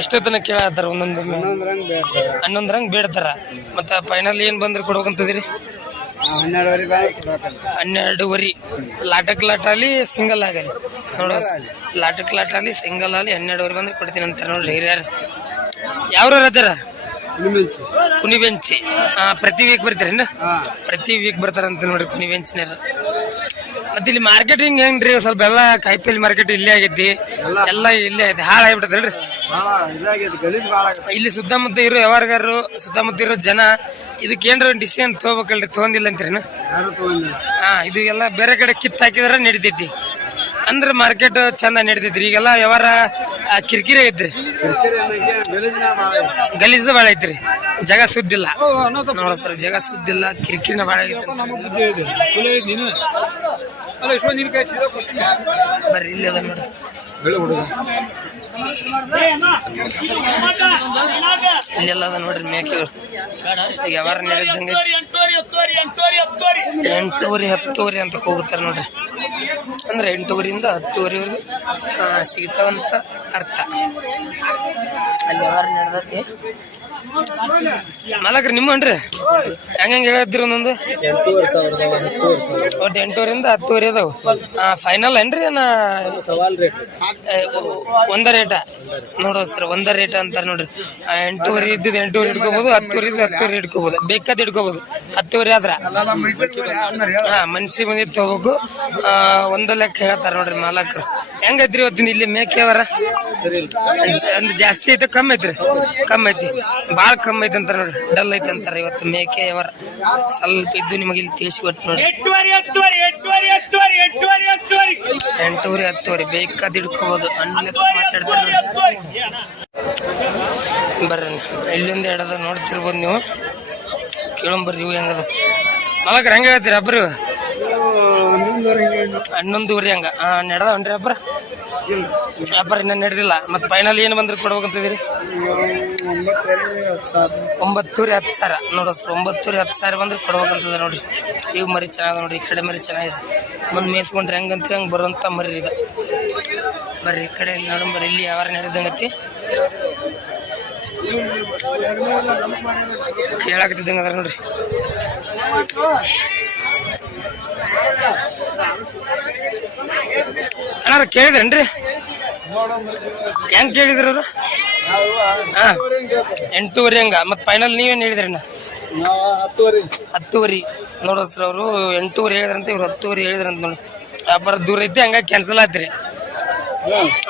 ಎಷ್ಟೋ ತನಕ ಕೇಳತ್ತಾರ ಒಂದೊಂದು ಹನ್ನೊಂದು ಬೇಡ್ತಾರ. ಮತ್ತ ಫೈನಲ್ ಏನು ಬಂದ್ರೆ ಕೊಡ್ಬೇಕಂತದಿರಿ? ಹನ್ನೆರಡುವರೆ ಲಾಟಕ್ ಹನ್ನೆರಡುವರೆ. ಲಾಟಕ್ ಲಾಟಲ್ಲಿ ಸಿಂಗಲ್ ಆಗಲಿ. ನೋಡಿ ಲಾಟಕ್ ಲಾಟಲ್ಲಿ ಸಿಂಗಲ್ ಆಗಲಿ ಹನ್ನೆರಡುವರೆ ಬಂದ್ರೆ ಕೊಡ್ತೀನಿ ಅಂತಾರೆ ನೋಡ್ರಿ ಹಿರಿಯರು. ಯಾವ್ರ ರಜರ ಕುನಿ ಬೆಂಚಿ ಪ್ರತಿ ವೀಕ್ ಬರ್ತೀರೇನು ಪ್ರತಿ ವೀಕ್ ಬರ್ತಾರಂತ ನೋಡ್ರಿ ಕುನಿ ಬೆಂಚಿನಾರ ಮತ್ತೆ ಇಲ್ಲಿ ಮಾರ್ಕೆಟಿಂಗ್ ಹೆಂಗ್ರಿ? ಸ್ವಲ್ಪ ಎಲ್ಲ ಕಾಯಿಪಲ್ಲೆ ಮಾರ್ಕೆಟ್ ಇಲ್ಲೇ ಆಗೈತಿ. ಎಲ್ಲ. ಇಲ್ಲೇ ಐತಿ ಹಾಳಾಗ್ಬಿಟ್ಟದಲ್ರಿ ಭಾಳ ಇದಾಗೈತಿ ಗಲೀಜ್ ಭಾಳ ಆಗೈತಿ ಇಲ್ಲಿ ಸುತ್ತಮುತ್ತ ಇರೋ ವ್ಯವಹಾರಗಾರರು ಸುತ್ತಮುತ್ತ ಇರೋ ಜನ ಇದಕ್ಕೆ ಏನ್ರ ಡಿಸಿಷನ್ ತಗೋಬೇಕಲ್ರಿ ತಗೊಂಡಿಲ್ಲ ಯಾರು ತಗೊಂಡಿಲ್ಲ? ಹಾ ಇದು ಎಲ್ಲ ಬೇರೆ ಕಡೆ ಕಿತ್ತು ಹಾಕಿದ್ರೆ ನಡಿತೈತಿ. ಅಂದ್ರೆ ಮಾರ್ಕೆಟ್ ಚಂದ ನಡಿತೈತ್ರಿ ಈಗೆಲ್ಲ ವ್ಯವಹಾರ ಆ, ಕಿರಿಕಿರಿ ಐತ್ರಿ ಗಲೀಜ ಗಲೀಜ್ನ ಭಾಳ ಐತಿ ಗಲೀಜ್ ಭಾಳ ಐತ್ರಿ. ಜಗ ಸುದ್ದಿಲ್ಲ. ನೋಡ ಸರ್ ಜಗ ಸುದ್ದಿಲ್ಲ ಕಿರಿಕಿರಿನ ಭಾಳ ಚಲೋ ಐತಿ ನೀನು? ಬರ್ರಿ ಇಲ್ಲಿ ಅದ ನೋಡ್ರಿ. ಅದ ನೋಡ್ರಿ ಮೇಕೆಗಳು. ಯಾವಾರ ನಡೆದಂಗೆ ಎಂಟೂವರೆ ಹತ್ತುವರೆ ಅಂತ ಕೂಗುತ್ತಾರೆ ನೋಡ್ರಿ. ಅಂದ್ರೆ ಎಂಟೂರಿಂದ ಹತ್ತುವರೆವರೆಗೂ ಸಿಗ್ತಾವಂತ ಅರ್ಥ. ಅಲ್ಲಿ ಯಾವಾರ ನಡೆದೈತಿ ಮಾಲಕ್ರಿ ನಿಮ್ಮನ್ರಿ ಹೆಂಗ ಹೇಳಿದ್ರಿ ಒಂದೊಂದು? ಒಟ್ಟು ಎಂಟೂರಿಂದ ಹತ್ತುವರೆ ಅದಾವ. ಫೈನಲ್ ಏನ್ರಿ ನಾ ಒಂದ ರೇಟ ನೋಡೋಸ್ತ್ರ ಒಂದ ರೇಟ ಅಂತಾರ ನೋಡ್ರಿ. ಎಂಟೂವರೆ ಇದ್ದಿದ್ದು ಎಂಟೂವರೆ ಇಟ್ಕೋಬಹುದು ಹತ್ತುವರೆ ಇದ್ದು ಹತ್ತುವರೆ ಇಟ್ಕೋಬಹುದು ಬೇಕಾದ ಇಟ್ಕೋಬಹುದು ಹತ್ತುವರೆ ಆದ್ರ. ಹಾ ಮನ್ಸಿ ಬಂದಿದ್ ತಗೋಬೇಕು. ಒಂದ ಲೆಕ್ಕ ಹೇಳ್ತಾರ ನೋಡ್ರಿ ಮಾಲಕರು ಹೆಂಗೈತ್ರಿ ಇವತ್ತಿನ ಇಲ್ಲಿ ಮೇಕೆ ಅವರ? ಅಂದ್ರೆ ಜಾಸ್ತಿ ಐತೆ, ಕಮ್ಮಿ ಐತ್ರಿ. ಕಮ್ಮಿ ಐತಿ. ಬಾಳ ಕಮ್ಮಿ ಐತೆ ಅಂತಾರೆ ನೋಡ್ರಿ. ಡಲ್ ಐತೆ ಅಂತಾರೆ ಇವತ್ತು ಮೇಕೆ ಅವರ ಸ್ವಲ್ಪ ಇದ್ದು ನಿಮಗೆ ಇಲ್ಲಿ ತಿಳಿಸಿಕೊಟ್ಟು ನೋಡ್ರಿ. ಎಂಟೂವರೆ ಹತ್ತುವರೆ ಬೇಕಾದ ಹಿಡ್ಕೋಬಹುದು ಮಾತಾಡ್ತಾರೆ ನೋಡಿ ಬರ್ರಿ ಇಲ್ಲಿಂದ ಎಡದ ನೋಡ್ತಿರ್ಬೋದು ನೀವು. ಕೇಳಂಬರ್ರಿ ಇವು ಹೆಂಗದ. ಮಲಕ್ರ ಹಂಗ ಹೇಳ್ತೀರಿ ಅಬ್ರು. ಹನ್ನೊಂದುವರೆ ಹಂಗ. ಹಾ ನಡೆದವನ್ರಿ ಅಬ್ರ. ಅಬ್ಬರ ಇನ್ನ ನಡೆದಿಲ್ಲ. ಮತ್ತೆ ಫೈನಲ್ ಏನು ಬಂದ್ರೆ ಕೊಡ್ಬೇಕಂತಿದ್ದೀರಿ? ಒಂಬತ್ತೂರಿ ಹತ್ತು ಸಾವಿರ. ನೋಡ್ರಿ ಸರ್ ಒಂಬತ್ತೂರಿ ಹತ್ತು ಸಾವಿರ ಬಂದ್ರೆ ಕೊಡ್ಬೇಕಂತದ ನೋಡ್ರಿ. ಇವು ಮರಿ ಚೆನ್ನಾಗಿದೆ ನೋಡ್ರಿ, ಈ ಕಡೆ ಮರಿ ಚೆನ್ನಾಗಿದೆ. ಮುಂದೆ ಮೇಯಿಸ್ಕೊಂಡ್ರೆ ಹೆಂಗಂತ ಹಂಗೆ ಬರುವಂತ ಮರಿ ಇದೆ. ಬರ್ರಿ, ಈ ಕಡೆ ನೋಡೋ ಬರ್ರಿ ಇಲ್ಲಿ ಯಾವ ನಡೆದಂಗತಿ. ಕೇಳಾಕತ್ತಿದ್ದಂಗದ ನೋಡ್ರಿ. ಅಣ್ಣ ಕೇಳಿದ್ರೇನ್ರಿ? ಹೆಂಗ್ ಕೇಳಿದ್ರಿ ಅವ್ರು? ಹಾ ಎಂಟೂವರೆ ಹಂಗ. ಮತ್ ಫೈನಲ್ ನೀವೇನ್ ಹೇಳಿದ್ರಿ ಹತ್ತುವರಿ. ನೋಡಸ್ರ ಅವರು ಎಂಟೂವರೆ ಹೇಳಿದ್ರಂತ ಇವ್ರು ಹತ್ತುವರೆ ಹೇಳಿದ್ರಂತ ನೋಡಿ. ವ್ಯಾಪಾರ ದೂರ ಐತಿ ಹಂಗ ಕ್ಯಾನ್ಸಲ್ ಆತ್ರಿ.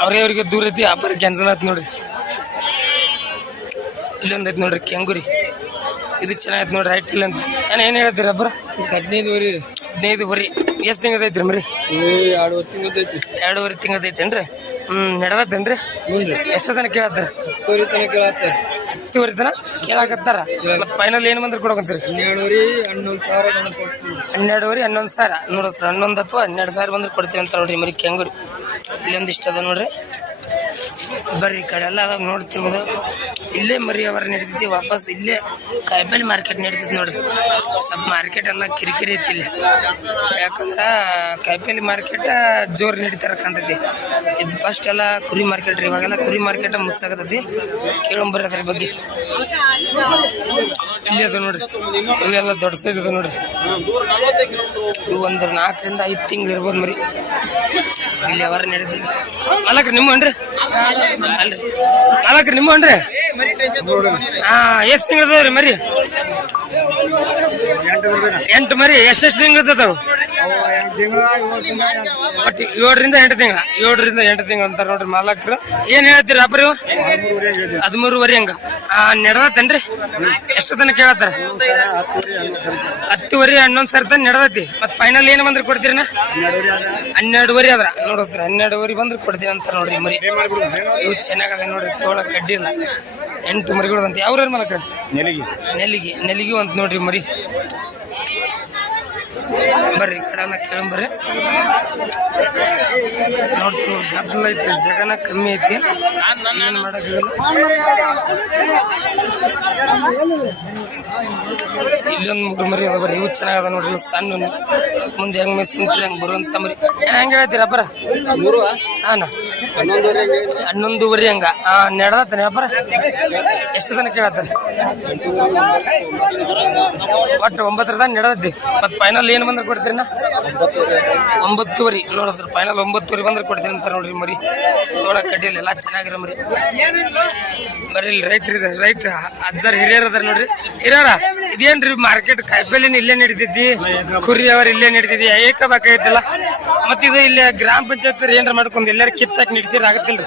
ಅವ್ರೇ ಅವ್ರಿಗೆ ದೂರ ಐತಿ ವ್ಯಾಪಾರ ಕ್ಯಾನ್ಸಲ್ ಆತ್ ನೋಡ್ರಿ. ಇಲ್ಲೊಂದ್ ಐತಿ ನೋಡ್ರಿ ಕೆಂಗುರಿ. ಇದು ಚೆನ್ನಾಗೈತೆ ನೋಡ್ರಿ ರೈಟ್ ಇಲ್ಲ ಅಂತ. ನಾನು ಏನ್ ಹೇಳ್ತೀರಿ ಅಬ್ಬರ ಹದಿನೈದು ವರಿ ಹದಿನೈದು ಬರಿ. ಎಷ್ಟು ತಿಂಗದ ಐತ್ರಿ ಮರಿ? ಎರಡುವರೆ ತಿಂಗಳು ಐತಿ ಎರಡೂವರೆ ತಿಂಗದ ಹ್ಮ್ ನಡದತ್ತೇನ್ರಿ ಎಷ್ಟು ತನಕ ಕೇಳತ್ತಾರ. ಹತ್ತುವರೆ ತನಕ ಕೇಳತ್ತಾರ. ಹತ್ತುವರೆ ಕೇಳಾಕತ್ತಾರ ಫೈನಲ್ ಏನು ಬಂದ್ರೆ ಕೊಡಕಂತೀರಿ ಹನ್ನೆರಡುವರೆ ಹನ್ನೊಂದು ಸಾವಿರ ಹನ್ನೆರಡುವರೆ ಹನ್ನೊಂದು ಸಾವಿರ. ನೋಡ್ರಿ ಸರ್ ಹನ್ನೊಂದು ಅಥವಾ ಹನ್ನೆರಡು ಸಾವಿರ ಬಂದ್ರೆ ಕೊಡ್ತೀವಿ ಅಂತ ನೋಡ್ರಿ ಮರಿ ಕೆಂಗೂರು. ಇಲ್ಲೊಂದಿಷ್ಟು ಅದ ನೋಡ್ರಿ. ಬರ್ರಿ, ಈ ಕಡೆ ಎಲ್ಲ ಅದಾಗ ನೋಡ್ತಿರ್ಬೋದು ಇಲ್ಲೇ ಮರಿ ಅವರ ನಡೀತೈತಿ, ವಾಪಸ್ ಇಲ್ಲೇ ಕಾಯಿಪಲ್ಲೆ ಮಾರ್ಕೆಟ್ ನಡೀತೈತಿ ನೋಡ್ರಿ ಸ್ವಲ್ಪ ಮಾರ್ಕೆಟ್ ಎಲ್ಲ ಕಿರಿಕಿರಿ ಐತಿ ಇಲ್ಲಿ. ಯಾಕಂದ್ರ ಕಾಯಿಪಲ್ಲೆ ಮಾರ್ಕೆಟ್ ಜೋರು ನಡೀತಾರ ಕಾಣ್ತೈತಿ. ಇದು ಫಸ್ಟ್ ಎಲ್ಲ ಕುರಿ ಮಾರ್ಕೆಟ್ ರೀ, ಇವಾಗೆಲ್ಲ ಕುರಿ ಮಾರ್ಕೆಟ್ ಮುಚ್ಚಾಕತೈತಿ ಕೇಳಂಬರ್ರಿ ಅದ್ರ ಬಗ್ಗೆ. ಇಲ್ಲಿ ಅದ ನೋಡ್ರಿ. ಇವೆಲ್ಲ ದೊಡ್ಡ ಸೈಜ್ ಅದ ನೋಡ್ರಿ. ಇವು ಒಂದು ನಾಲ್ಕರಿಂದ ಐದು ತಿಂಗಳು ಇರ್ಬೋದು ಮರಿ. ಇಲ್ಲಿ ಅವರ ನಡೆದಿ ಮಾಲಕ್ರಿ ನಿಮ್ಮನ್ರಿ ಅಲ್ರಿ. ಮಾಲಕ್ರಿ ನಿಮ್ಮನ್ರಿ ಹಾ, ಎಷ್ಟು ತಿಂಗಳದವ್ರಿ ಮರಿ? ಎಂಟು ಮರಿ ಎಷ್ಟೆಷ್ಟು ತಿಂಗಳದಾವ ಏಳರಿಂದ ಎಂಟು ತಿಂಗಳ, ಏಳರಿಂದ ಎಂಟು ತಿಂಗಳ ಅಂತಾರ ನೋಡ್ರಿ ಮಾಲಕರು. ಏನ್ ಹೇಳ್ತೀರಿ ಅಪ್ರಿ ಹದಿಮೂರುವರೆ ಹಂಗ. ನಡೆದತ್ತೇನ್ರಿ? ಎಷ್ಟು ತನಕ ಕೇಳತ್ತಾರ? ಹತ್ತುವರೆ ಹನ್ನೊಂದು ಸಾವಿರ ತನ ನಡೆದೈತಿ ಮತ್ ಫೈನಲ್ ಏನ್ ಬಂದ್ರೆ ಕೊಡ್ತೀರಿನ ಹನ್ನೆರಡುವರೆ ಅದ್ರ ನೋಡಿಸ್ರಿ ಹನ್ನೆರಡುವರೆ ಬಂದ್ರೆ ಕೊಡ್ತೀನಿ ಅಂತ ನೋಡ್ರಿ ಮರಿ. ಇವು ಚೆನ್ನಾಗದ ನೋಡ್ರಿ, ತೋಳ ಕಡ್ಡಿಲ್ಲ. ಎಂಟು ಮರಿಗಳು ಅಂತ ಯಾವ್ರ ಮಲಕ ನೆಲಿಗೆ. ನೆಲಿಗೆ. ನೆಲಿಗೆ ಅಂತ ನೋಡ್ರಿ ಮರಿ. ಬರ್ರಿ ಈ ಕಡೆ ಎಲ್ಲ ಕೇಳಂಬರ್ರಿ ನೋಡ್ತೀವಿ ಗದ್ದಲ ಐತಿ, ಜಗನ ಕಮ್ಮಿ ಐತಿ. ಏನು ಮಾಡೋದಿಲ್ಲ ಇಲ್ಲೊಂದು ಮುಗ್ರು ಮರಿ ಅದ ಬರ್ರಿ, ಇವು ಚೆನ್ನಾಗದ ನೋಡ್ರಿ ಸಣ್ಣ. ಮುಂದೆ ಹೆಂಗ್ ಮೇಸ್ ಕುಂತ್ರಿ ಹಂಗ್ ಬರುವಂತ ಮರಿ. ಹೆಂಗೆ ಹೇಳ್ತೀರ ಅಪ್ಪರ? ಹಾನ ಹನ್ನೊಂದುವರೆ ಹಂಗ. ನಡೆದತ್ತಾನೆ ವ್ಯಾಪಾರ? ಎಷ್ಟು ತನಕ ಕೇಳತ್ತಾನೆ? ಒಟ್ಟು ಒಂಬತ್ತರ ತನಕ ನಡೆದತ್ತಿ ಮತ್ತೆ ಫೈನಲ್ ಏನು ಬಂದ್ರೆ ಕೊಡ್ತೀರಿ ನಾ? ಒಂಬತ್ತುವರೆ. ನೋಡ ಸರ್ ಫೈನಲ್ ಒಂಬತ್ತುವರೆ ಬಂದ್ರೆ ಕೊಡ್ತೀನಿ ಅಂತ ನೋಡ್ರಿ ಮರಿ. ತೋಳ ಕಡ್ಡಿಯಲ್ಲಿ ಎಲ್ಲ ಚೆನ್ನಾಗಿರೋ ಮರಿ. ಬರೀ ಇಲ್ಲಿ ರೈತರು ರೈತ ಅಜ್ಜಾರ್ ಹಿರಿಯರ್ ಅದಾರ ನೋಡ್ರಿ. ಹಿರಿಯರ, ಇದೇನ್ರಿ ಮಾರ್ಕೆಟ್ ಕಾಯಿಪಲ್ಲೆನ ಇಲ್ಲೇ ನಡೀತೈತಿ ಕುರಿ ಅವ್ರ ಇಲ್ಲೇ ನಡೀತೈತಿ ಏಕ ಬೇಕಾಗಿತ್ತಲ್ಲ ಮತ್ತಿದು ಇಲ್ಲಿ ಗ್ರಾಮ ಪಂಚಾಯತ್ ಏನ್ರ ಮಾಡ್ಕೊಂಡು ಎಲ್ಲರೂ ಕಿತ್ತಾಕ್ ನಿಡ್ಸಿರ್ ಆಗತ್ತಿಲ್ರಿ?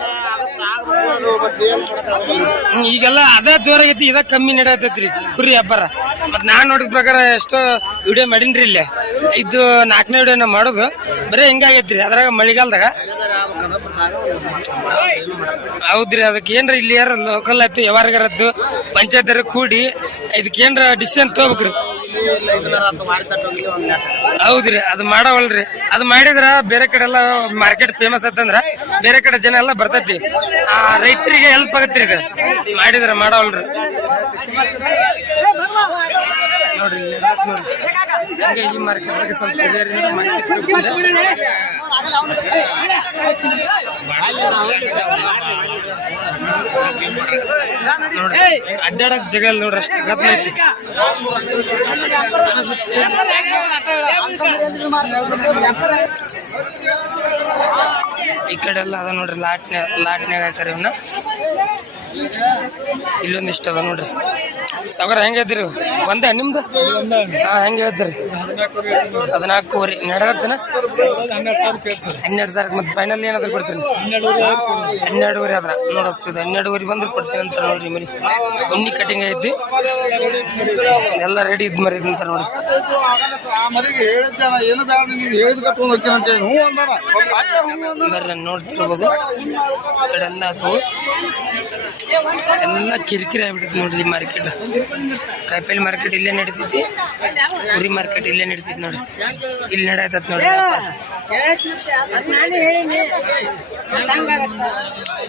ಈಗೆಲ್ಲ ಅದ ಜೋರಾಗೈತಿ ಇದ ಕಮ್ಮಿ ನಡೆಯತೈತ್ರಿ ಕುರಿ ವ್ಯಾಪಾರ ಮತ್ ನಾನ್ ನೋಡಿದ ಪ್ರಕಾರ ಎಷ್ಟೋ ವಿಡಿಯೋ ಮಾಡಿನ್ರಿ ಇಲ್ಲೇ. ಇದು ನಾಲ್ಕನೇ ವಿಡಿಯೋ ನಾ ಮಾಡೋದು. ಬರೀ ಹಿಂಗಾಗೈತ್ರಿ ಅದ್ರಾಗ ಮಳಿಗಾಲದಾಗ. ಹೌದ್ರಿ, ಅದಕ್ಕೆ ಏನ್ರ ಇಲ್ಲಿ ಯಾರ ಲೋಕಲ್ ಆಯ್ತು ಯಾವಾರಗಾರದ್ದು ಪಂಚಾಯತ್ ಕೂಡಿ, ಇದಕ್ಕೆ ಏನ್ರ ಡಿಸಿಷನ್ ತಗೋಬೇಕ್ರಿ. ಹೌದ್ರಿ, ಅದು ಮಾಡವಲ್ರಿ. ಅದು ಮಾಡಿದ್ರ ಬೇರೆ ಕಡೆ ಎಲ್ಲ ಮಾರ್ಕೆಟ್ ಫೇಮಸ್ ಆತಂದ್ರ ಬೇರೆ ಕಡೆ ಜನ ಎಲ್ಲ ಬರ್ತೈತಿ. ಆ, ರೈತರಿಗೆ ಹೆಲ್ಪ್ ಆಗತ್ರಿ ಇದು. ಮಾಡಿದ್ರ ಮಾಡವಲ್ರಿ. ನೋಡ್ರಿ, ಈ ಮಾರ್ಕೆಟ್ ಸ್ವಲ್ಪ ಹಿರಿಯರಿಂದ ಮಾಹಿತಿ ನೋಡ್ರಿ ಅಡ್ಡಾಡಕ್ ಜಾಗ ಇಲ್ಲ ನೋಡ್ರಿ ಅಷ್ಟು ಗದ್ದಲ ಐತಿ ಈ ಕಡೆ ಎಲ್ಲ ಅದ ನೋಡ್ರಿ ಲಾಟ್ನ್ಯಾಗ ಲಾಟ್ನ್ಯಾಗ ಹಾಕ್ಯಾರ ಇವನ್ನ ಇಲ್ಲೊಂದಿಷ್ಟು ಅದ ನೋಡ್ರಿ ಸಾಗರ ಹೆಂಗ್ ಹೇಳ್ತೀರಿ ಇವು? ಒಂದೇ ನಿಮ್ದು ಹಾ ಹೆಂಗ್ ಹೇಳ್ತೀರಿ ಹದಿನಾಲ್ಕೂವರೆ ನಡಗತ್ತನ ಹನ್ನೆರಡು ಸಾವಿರ ಮತ್ತೆ ಫೈನಲ್ ಏನಾದ್ರು ಕೊಡ್ತೀನಿ. ಹನ್ನೆರಡುವರೆ ಆದ್ರ ನೋಡಸ್ತಿದ್ದು ಹನ್ನೆರಡುವರೆ ಬಂದ್ರೆ ಕೊಡ್ತೀನಿ ಅಂತ ನೋಡ್ರಿ ಮರಿ. ಉಣ್ಣಿ ಕಟಿಂಗ್ ಐತಿ ಎಲ್ಲ ರೆಡಿ ಇದ್ ಮರಿ ಅಂತ ಅಂದಣ ಬರ್ರಿ ನೋಡ್ತಿರ್ಬೋದು. ಎಲ್ಲ ಕಿರಿಕಿರಿ ಆಗ್ಬಿಟ್ಟೈತಿ ನೋಡ್ರಿ ಮಾರ್ಕೆಟ್ ಕಾಯಿಪಲ್ಲಿ ಮಾರ್ಕೆಟ್ ಇಲ್ಲೇ ನಡೀತೈತಿ. ಕುರಿ ಮಾರ್ಕೆಟ್ ಇಲ್ಲೇ ನಡೀತೈತಿ ನೋಡ್ರಿ ಇಲ್ಲಿ ನಡೆಯತ್ತ ನೋಡ್ರಿ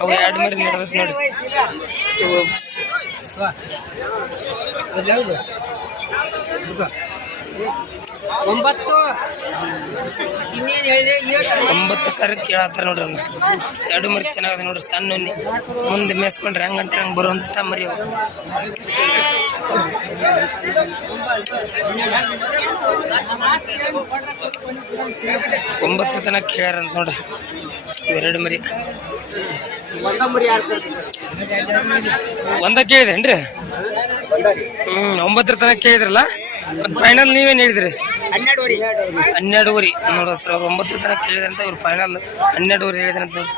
ಅವ ಎರಡು ಮರಿ ನಡೆದೈತಿ ಸ್- ಒಂಬತ್ತು. ಇನ್ನೇನು ಹೇಳಿದೆ? ಒಂಬತ್ತು ಸಾವಿರ ಕೇಳತ್ತಾರ ನೋಡ್ರಿ ಎರಡು ಮರಿ ಚೆನ್ನಾಗದ ನೋಡ್ರಿ, ಸಣ್ಣ. ಮುಂದೆ ಮೇಸ್ಕೊಂಡ್ರೆ ಹಂಗಂತ ಹಂಗೆ ಬರುವಂತ ಮರಿ ಅವು. ಒಂಬತ್ತರ ತನಕ ಕೇಳ್ಯಾರಂತ ನೋಡ್ರಿ. ಎರಡು ಮರಿ. ಒಂದ ಕೇಳಿದೇನ್ರಿ ಹ್ಮ್, ಒಂಬತ್ತರ ತನಕ ಕೇಳಿದ್ರಲ್ಲ? ಫೈನಲ್ ನೀವೇನ್ ಹೇಳಿದ್ರಿ? ಹನ್ನೆರಡುವರೆ. ನೋಡಸ್ತ್ರ ಅವ್ರು ಒಂಬತ್ತರ ತನಕ ಕೇಳಿದ್ರಂತ ಇವ್ರು ಫೈನಲ್ ಹನ್ನೆರಡುವರೆ ಹೇಳಿದ್ರಂತ ನೋಡಿ.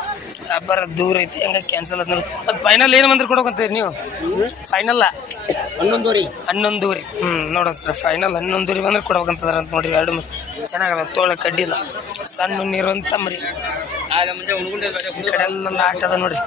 ವ್ಯಾಪಾರ ದೂರ ಐತಿ ಹಂಗ ಕ್ಯಾನ್ಸಲ್ ಆದ್ರು ನೋಡಿ. ಮತ್ತೆ ಫೈನಲ್ ಏನು ಬಂದ್ರೆ ಕೊಡೋಕಂತೀರಿ ನೀವು? ಫೈನಲ್ ಹನ್ನೊಂದೂರಿ ಹ್ಞೂ ನೋಡೋ ಸರ್ ಫೈನಲ್ ಹನ್ನೊಂದೂರಿ ಬಂದ್ರೆ ಕೊಡ್ಬೇಕಂತದಾರ ಅಂತ ನೋಡ್ರಿ ಎರಡು ಚೆನ್ನಾಗದ ತೋಳ ಕಡ್ಡಿಲ್ಲ ಸಣ್ಣ ನೀರಂತ ಮರಿ. ಈ ಕಡೆ ಎಲ್ಲ ಆಟ ಅದ ನೋಡ್ರಿ.